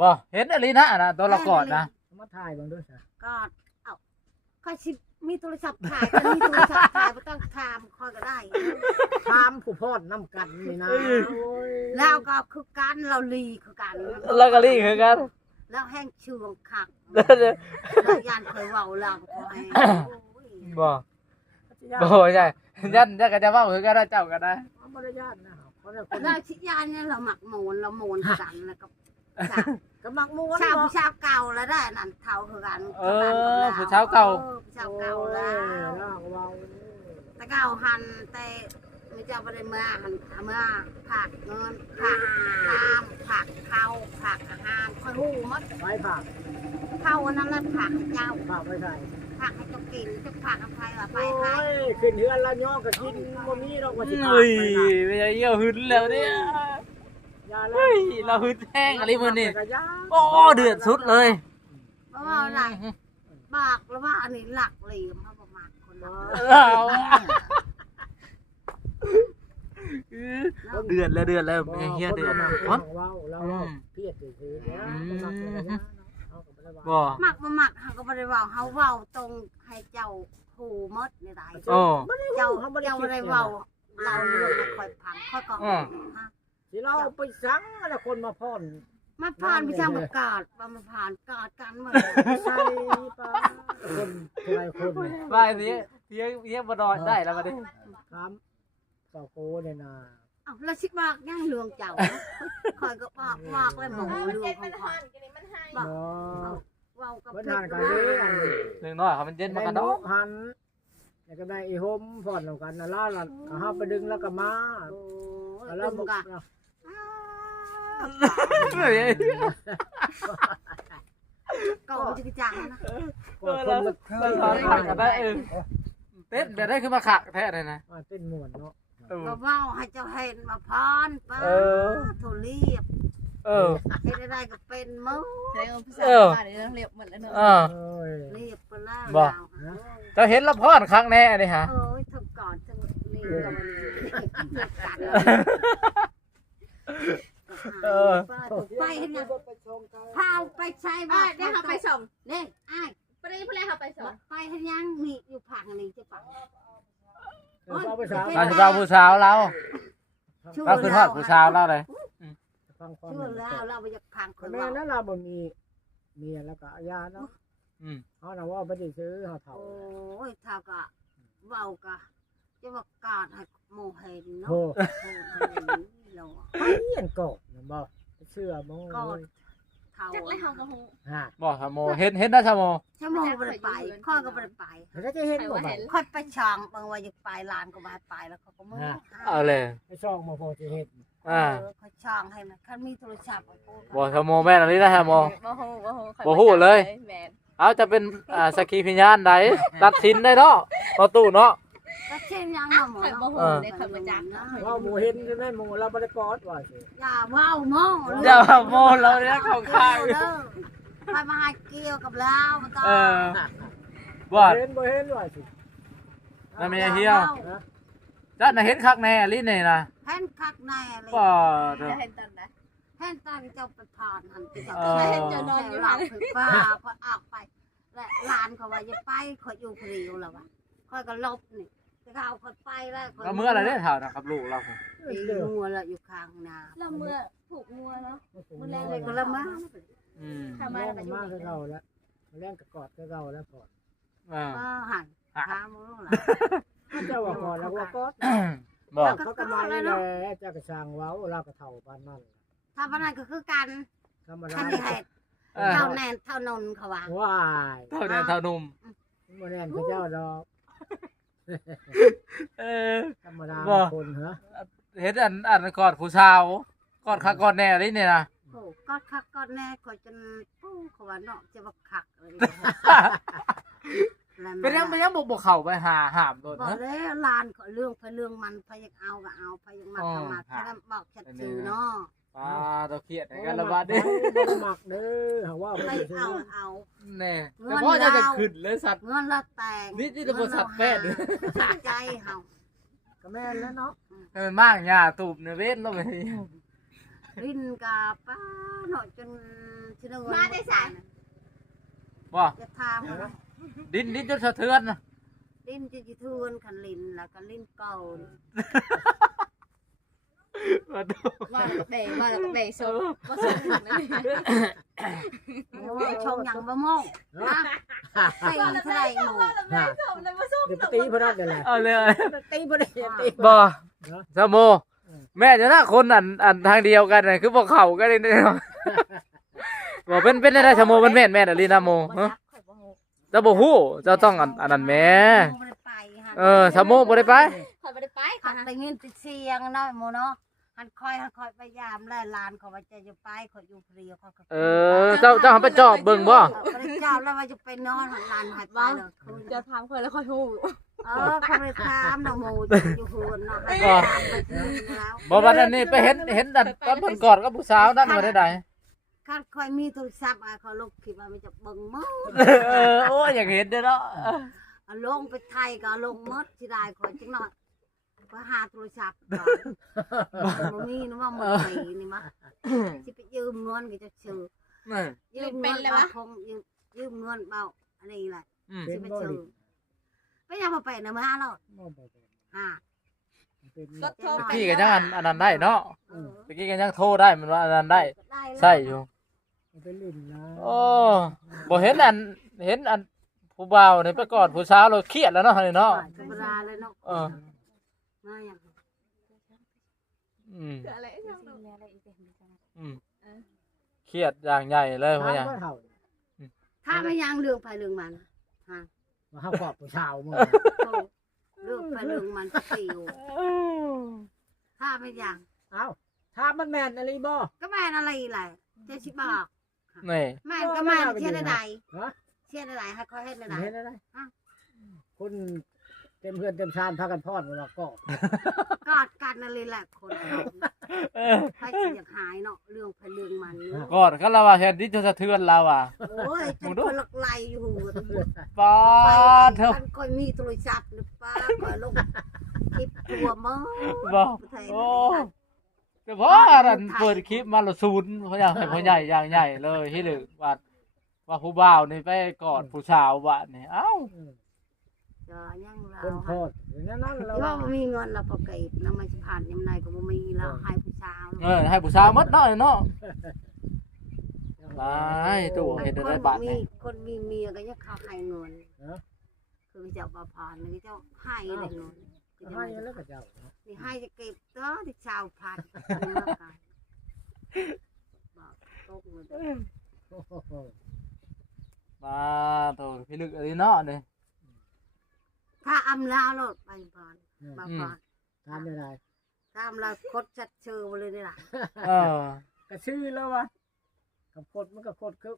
บ่เห็นอะไรนะนะตัวละกอดนะมาถ่ายเบิ่งด้วยซะกอดเอ้าค่อยสิมีโทรศัพท์ถ่ายก็มีโทรศัพท์ถ่ายบ่ต้องถามค่อยก็ได้ ถามผู้พอดนำกันนี่นะแล้วก็คือกันเราลีคือกัน แล้วก็ลี่คือกัน แล้วแห้งเชื่องคักแล้วยานเคยเว้าเราขอให้ บ่ใช่ยันก็จะเว้าคือกันเจ้ากันนะ บ่ได้ญาตินะเพราะคน แล้วชิยานเนี่ยเราหมักโมนเราโมนกันแล้วก็ กำลังม้วน ชาวผู้ชาวเก่าแล้วได้นั่นเท่าคือกัน ผู้ชาวเก่า ผู้ชาวเก่าแล้ว แต่เก่าหันแต่ไม่เจ้าประเด็นเมื่อหันเมื่อผักเงินผักน้ำผักข้าวผักอาหารค่อยหูมัด ไว้ผัก ข้าวนั้นแล้วผักให้เจ้า ผักไว้ใส่ ผักให้เจ้ากินจะผักกับใครว่าไป โอ้ ให้ ยขึ้นเฮือนละย่อก็กินบ่มีดอกว่าสิ เฮ้ยไม่ใช่เยี่ยวหึนแล้วเนี่ย ยาแล้ เฮ้ วย เราหึนแห้งอะไรมื้อนี้ ก็ยา โอ้เดือดสุดเลย เพราะว่าอะไรบอกแล้วว่าอันนี้หลักเหลี่ยมเขาประมาณคนละ เดือดแล้วเฮียเดือด ว้าวแล้วเพียดซื่อๆเนี่ยบ่ บ่ หมักมาหมักเขาก็ไม่ได้เว่าเขาเว่าตรงให้เจ้าผูมดในใด โอ้ เจ้าไม่ได้เว่าเราเรื่องมาคอยพังคอยกองฮะ สิเราไปสั่งแล้วคนมาพ่อน มาผ่านพิชาประกาศมาผ่านกาดกันมา ใส่ปลาคนหลายคน ไปสิเฮียบ่นอนได้แล้วบัดนี้ ครับเจ้าโกเนี่ยนะ อ้าวแล้วสิบอกย่างเรื่องเจ้าคอยก็บอกเลยหมูเรื่องของคอยบอก เนาะ เว่ากับ เพิ่น เพื่อ ทาน นกันเด้อันนี้ หนึ่งน้อยเขามันเย็นมากัน น เนาะ กหันแล้วก็ได้อีโฮมพ่อนกันน่ะล่าล่ะเฮาไปดึงแล้วก็มา โอ้ย แล้ว ดึ มึ ง ง กะ ก็จะกระจังนะ เราสอนขักกันได้เต้นแบบได้คือมาขักแท้เลยนะ เต้นม่วนเนาะ ก็เว่าให้เจ้าเห็นมาพรป้าโทเรียบเห็นได้ก็เป็นมือ ใช้ภาษาบ้านนี่เรียบหมดแล้วเนอะ เอ้ย เรียบไปแล้ว จะเห็นละพอนครั้งแน่นี่ฮะ เอ้ยทั้งก่อนทั้งนี่ก็มันเรียบกันไปเห็นยังพาไปใช้บ้าน ได้เขาไปส่ง เนี่ยไอ้ ประเดี๋ยวพวกเขาไปส่ง ไปเห็นยังนี่อยู่ผังนี่จะปัง เราไปสาว เราจะเอาผู้สาวเราเราคือทอดผู้สาวเราเลย ฟังความ เชื่อแล้วเราไปจากผังคน แม่ เรา นั้นเราบ่มีเมียแล้วก็ยาเนาะเฮาน่ะว่าบ่ได้ซื้อเฮาเฒ่า โอ้ยถ้าก็เบากะจะว่ากาดให้โมเห็นเนาะ โอ้ เรา ไปเรียนกบนะบ่เชื่อบ่ ก็เท่า จักเลยเขาก็หู ฮะ บอกชาโมเห็นนะชาโม ชั่วโมงบ่ได้ไปข้อก็บ่ได้ไป แล้วจะเห็นบ่บ่ ค่อยไปช่องบางวันจะไปลานก็มาไปแล้วเขาก็มือ เอาเลย ไปช่องบ่พอสิเฮ็ด ค่อยช่องให้มันคันมีโทรศัพท์ บอกชาโมแม่นอะไรนะชาโม บ่หูแมน เอาจะเป็นสักขีพยานใดตัดสินได้เนาะต่อตู้เนาะ ก็เช่นยังเอาหมด บ่หูในคำประจักษ์ ว่าหมู่เห็นใช่ไหมหมู่เราบ่ได้กอดว่าสิ อย่าว้าวโม่ อย่าโมเราเนี่ยของข้าง ไปมาให้เกี่ยวกับแล้วมันต้อง บอด เห็นบ่เห็นว่าสิ นั่นไม่เฮียจ้าน่ะเห็นคักแน่ลิ้นนี่นะ แผ่นคักแน่เลย บอด จะเห็นตอนไหน แผ่นตาเจ้าไปผ่านหันไปจับ จะนอนอยู่ หลั หั บ น ป้าพอออกไปและลานเขาว่าจะไปคอยอยู่คนเดียวแล้ววะคอยก็ลบนี่เขาเอาคนไปแล้ว ก็เมื่ออะไรได้เท่านะครับลูกเรา งัวละอยู่ข้างนา เราเมื่อถูกงัวเนาะ มันแรงเลยก็ละมา ทำไม แม่ เราไปอยู่ มา ใน คือเราแล้วแล่นก็กอดคือเราแล้วพอ ก็หันขามือละ เจ้าว่าก่อนแล้วก็กอด บอก เขาก็มานี่แหละเจ้าก็สร้างเว้าเราก็เฒ่าปานนั้น ถ้าพนันก็คือกัน ธรรมดา ท่านนี่เหตุเท่าแนนเท่านนเขาว่า ว้าย เท่านั้นเท่านุ่ม บ่แน่นคือเจ้าดอก เออ ธรรมดาคนเหรอ เห็นอันกอดผู้สาวกอดคักกอดแน่ลิ้นนี่นะ โอ้ก็คักก็แน่คอยจนปู้เขาว่าเนาะจะว่าคักเลย เป็นยังบุกเข่าไปหาหามโดน บอก นะ แล้วลานเรื่องไปเรื่องมันพยักเอาก็เอาพยักมาก็มาแค่นั้นบอกชัดชื่อเนาะ ป้าตัวเครียดในการระบาดดิ บ่ได้มักเด้อหาว่า ไป บ่ เอา ได้ เอา แน่แต่พ่อจะขึ้นเลยสัตว์ เงินละแต่ง นี่จะบริษัทแพทย์ ใจเฮา ก็แม่นแล้วเนาะ ให้มันมากหญ้าตูบเนเว้นแล้วไป ลิ้นกับป้าเนาะจน ชื่อ มาได้สาย บ่ จะทามอะไร ดินจนสะเทือนนะ ลิ้นจะทวนขันลิ้นแล้วก็ลิ้นเก่า มาดู ว่าแล้วก็เบะโซ่ก็โซ่ถึงเลย ชงยังบะโม่นะตีเท่าไรหมู เบะโซ่แล้วมาโซ่ เดี๋ยวไปตีพนักเดี๋ยวแหละ เอาเลย ตีพนักตี บ่สมโมแม่จะน่าคนอันทางเดียวกันน่ะคือบ่เข้ากันเลยเนาะบ่เป็นได้สมโมมันแม่นอะลีนาโมฮะเจ้าบ่ฮู้เจ้าต้องอันนั้นแม่สมโมบ่ได้ไป คอยไปได้ไป ขันได้ยินเสียงน้อยโมเนาะหันคอยพยายามไล่ลานเขาว่าจะอยู่ไปเขาอยู่เพลียวเขา เจ้าไปจอบเบิ่งบ่ พระเจ้าแล้วว่าจะไปนอนหันลานหายไปเลยคืน จะถามคอยแล้วคอยฮู้ เขาไปตามน้องโมอยู่โหนเนาะให้ตามไปคืนแล้ว บ่วันนั้นนี่ไปเห็นอันตอนเพิ่นกอดกับผู้สาวนั่นว่าได้ ข้าคอยมีโทรศัพท์เขาลงคลิปว่ามันจะเบิ่งมั้ง โอ้ยอยากเห็นเด้อเนาะ ลงไปไทยก็ลงมดที่ได้คอยจังหน่อยก็หาโทรศัพท์ก่อนมันมีนึกว่ามันไปนี่มั้งที่ไปยืมเงินก็จะชื่อยืมเงินเบาคงยืมเงินเบาอะไรแหละที่ไปชื่อไม่อยากมาไปนะมาหรอกก็โทร ตะ ไป กี้ก็ยังอันนั้นได้เนาะตะกี้ก็ยังโทรได้มันว่าอันนั้นได้ใช่อยู่ ไปลิ้นนะ โอ้บ่เห็นอันผู้บ่าวนี่ไปกอดผู้สาวเราเครียดแล้วเนาะเนาะ ธรรมดาเลยเนาะง่ายอย่าง อะไร เครียดอย่างใหญ่เลยพ่อใหญ่ ถ้าไม่ยังเรื่องไปเรื่องมัน มาเข้าขอบผู้ชาวมึง เรื่องไปเรื่องมันจะติวถ้าไม่ยัง เอ้าถ้ามันแม่นอะไรบ่ ก็แม่นอะไรแหละเจ๊ชิบอก นี่ แม่นก็แม่นเชื่อได้เชื่อได้ให้คอยให้ได้ เห็นอะไรคุณเต็มเพื่อนเต็มชานพากันพอดมาก็ กอดกันนั่นเลยแหละคนใครอยากหายเนาะเรื่องไปเรื่องมัน กอดกันแล้วว่าเห็นดิจะสะเทือนเราอ่ะ โอ้ยจะคนลักไล่อยู่ ป้า เถอะมันก็มีโทรศัพท์หรือป้าก็ลงคลิปตัวมั้ง บ่โอ้แต่พออันเปิดคลิปมาและศูนย์พ่อใหญ่พ่อใหญ่อย่างใหญ่เลยที่ลึกว่าผู้บ่าวนี่ไปกอดผู้สาวว่านี่เอ้า จะยังเรา คนพอดนั่นเรา ว่ามันมีเงินเราพอเก็บแล้วมันจะผ่านยังไงก็บ่มีเราให้ผู้ชาย ให้ผู้สาวหมดเนาะเนาะไปตู้เห็นได้บาท มีคนมีเมียก็ยังเขาให้เงินคือเจ้าบ่ผ่านนี่เจ้าให้เลยเงิน ให้แล้วก็เจ้า นี่ให้จะเก็บเด้อที่ชาวพันบอกตกเลย มาตู้พี่ลึกอะไรเนาะนี่ ถ้าอำลาโลดไปก่อนบ่ก่อน ทำยังไง ถ้าอำลาคดชัดเชื่อเลยนี่ล่ะ กระชื่อแล้ววะกับโคตรมันก็โคตรคือ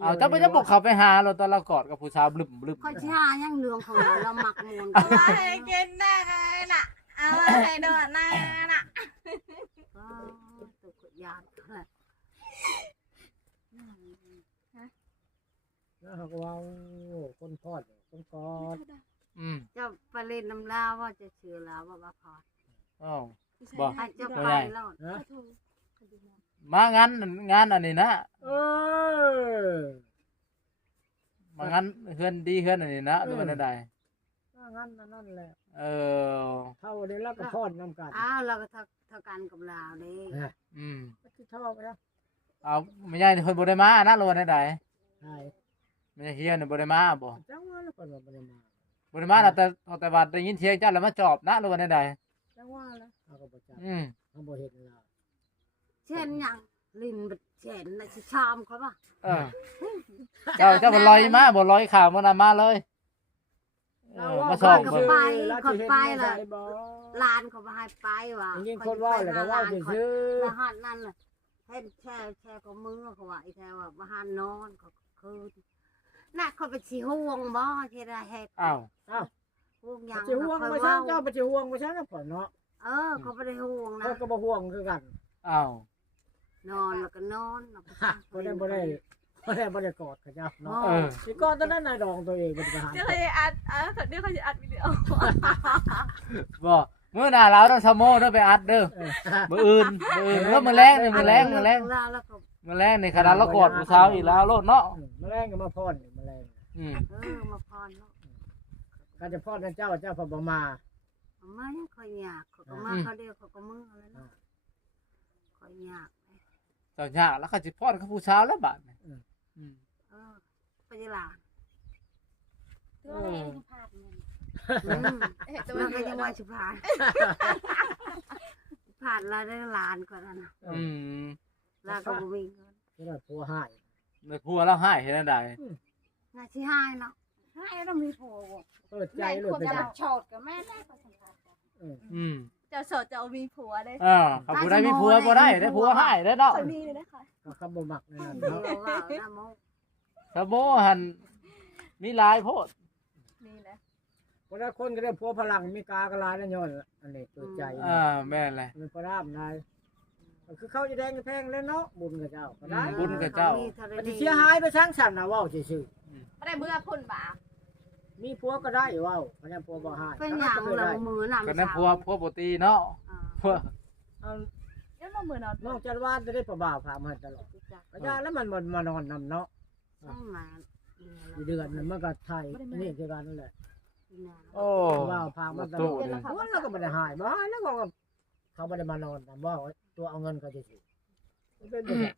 เอาจะไปจะบอกเขาไปหาเราตอนเรากอดกับผู้สาวบลึม ค่อยสิหายังเรื่องของเรามักมวน เอามาให้กินได้เลยน่ะเอามาให้โดดหน้าน่ะ ตกยาน แล้วเขาก็ว่าคนพอดคนกอด จะไปเล่นน้ำลาว่าจะเชื่อลาว่าบ่พอ อ้าวบอก ให้จะไปแล้ว นะ มางานอันนี้นะ มางานเฮือนดีเฮือนอันนี้นะดูมันได้ งั้นนั่นแหละ เ เท่าเดี๋ยวเราก็พอดน้ำกัน อ้าวเราก็เท่ากันกับเราเด้ ที่เท่าไปแล้ว เอาไม่ใช่คนบ่ได้มานะรู้ว่าได้ ใช่ ไม่ใช่เฮียนบ่ได้มาบ่ จังว่าแล้วคนว่าบ่ได้มา บ่ได้มาแต่ว่าได้ยินเสียงเจ้าแล้วมาจอบนะรู้ว่าได้ จังว่าแล้วเขาก็บ่จับ เขาบ่เห็นเรา เช่นอย่างลินบัดเช่นน่ะสิชามเขาป่ะ เจ้าบ่ลอยมาบ่ลอยข่าวมันมาเลยมาส่อง ก็ เบิ่ง ไปคนไปล่ะลานเขาบ่ให้ไปว่ะ ยิ่งคนว่าแล้วก็ว่าซื่อ แล้วหันนั่นล่ะเห็นแช่ของมือเขาว่าอีแท้ว่าบ่หันนอนเขาคือน่ะเขาไปสิห่วงบ่เฮ็ดได้เฮ็ด อ้าว ห่วงห ๆ ยัง จะห่วงบ่ใช่เจ้าบ่จะห่วงบ่ใช่นะพ่อเนาะ เขาบ่ได้ห่วงนะ เขาก็บ่ห่วงคือกัน อ้าว นอนแล้วก็นอนแล้วก็ บ่ได้กอดกับเจ้าเนาะสิกอดตอนนั้นนายดองตัวเองบ่ได้หา เดี๋ยวเขาจะอัดเดี๋ยวเขาจะอัดวิดีโอ บ่มื้อหน้าเราต้องสมโมต้องไปอัดเด้อมื้ออื่นแล้วมื้อแรงนี่มื้อแรง แล้วก็ มาแรงในขนาดเรากอดผู้สาวอีกแล้วโลดเนาะ แมลงก็มาพ่อนแมลง อืม มาพรเนาะ ก็จะพ่อนเจ้าพอบ่มา มาเนี่ยคอยอยากเขาก็มาเขาเดียวเขาก็มือแล้วเนาะคอยอยาก เจ้ายากแล้วเขาสิพอดกับผู้สาวแล้วบาดนี่อืม ไปยี่หล่ะ ตัวเองพลาดเงิน มันก็ยังว่าชิผ่านผ่านแล้วได้ล้านกว่านั้น อืม แล้วก็บ่มีเงิน ก็ได้ผัวหาย ในผัวเราให้เห็นได้ น่าสิหายเนาะ ให้เรามีผัว เปิดใจเลย ควร ไป จะ จ้ะ โฉดกับแม่ได้ก็สัมภาษณ์ อืม เจ้าโสดจะเอามีผัวได้ เขาผู้ใดมีผัวบ่ได้ได้ผัวให้ได้เนาะ คอยมีเลยนะคะ ก็คำบ่มักนั่น เดี๋ยว เนาะ ว่าน้ำมก สมโมหันมีหลายโพด นี่แหละ คนละคนก็ได้ผัวพลังมีกากระลายนั่นย้อนอันนี้เปิดใจ แม่นเลย มันพระรามนายคือเขาจะแดงแพงแล้วเนาะบุญกับเจ้าก็ได้ บุญกับเจ้า มันจะเสียหายไปสร้างสรรค์นะว่าวซื่อ ไม่ได้เบื่อพุ่นบ่า ๆมีผัวก็ได้ว่าวเพราะนั้นผัวบ่หาย เป็นอย่างเรามือหนำ ก็นั้นผัวบ่ตีเนาะผัว เอา เดี๋ยวมามือนอน นอกจากว่าจะได้ประบ่าวพามาตลอดก็ยาแล้วมันมานอนนำเนาะ ใช่ไหม อีเดือนนึงมันก็ไทยนี่คือกันนั่นแหละ โอ้ ว่าวพามาตลอดแล้วก็ไม่ได้หายบ่หายแล้วก็เขาไม่ได้มานอนนำว่าวตัวเอาเงินเขาจะสิเป็นแบบ